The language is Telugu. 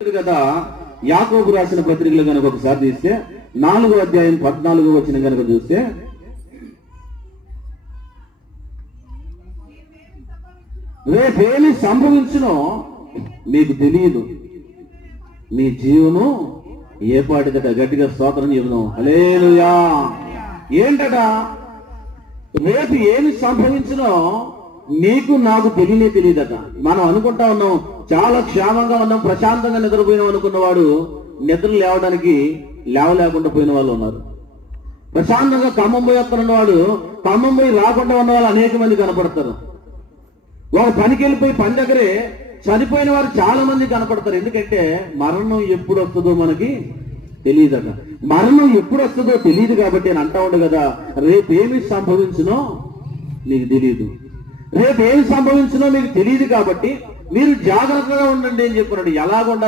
కదా యాకోబు రాసిన పత్రికలు కనుక ఒకసారి తీస్తే 4వ అధ్యాయం 14వ వచనం కనుక చూస్తే, రేపేమి సంభవించునో మీకు తెలియదు, మీ జీవము ఏ పాటిదట. గట్టిగా స్తోత్రం చెబుదాం. హల్లెలూయా. ఏంటట? రేపు ఏమి సంభవించునో నీకు నాకు తెలియదట. మనం అనుకుంటా ఉన్నాం చాలా క్షేమంగా ఉన్నాం, ప్రశాంతంగా నిద్రపోయినాం అనుకున్నవాడు నిద్ర లేవడానికి లేవలేకుండా పోయిన వాళ్ళు ఉన్నారు. ప్రశాంతంగా ఖమ్మం పోయి వస్తున్నవాడు ఖమ్మం పోయి రాకుండా ఉన్న వాళ్ళు అనేక మంది కనపడతారు. వాళ్ళు పనికి వెళ్ళిపోయి పని దగ్గరే చనిపోయిన వారు చాలా మంది కనపడతారు. ఎందుకంటే మరణం ఎప్పుడు వస్తుందో మనకి తెలియదట. మరణం ఎప్పుడు వస్తుందో తెలియదు కాబట్టి నేను అంటా ఉండు కదా, రేపేమి సంభవించునో నీకు తెలియదు. రేపు ఏమి సంభవించునో మీకు తెలియదు కాబట్టి మీరు జాగ్రత్తగా ఉండండి అని చెప్పినాడు. ఎలాగ ఉండాలి?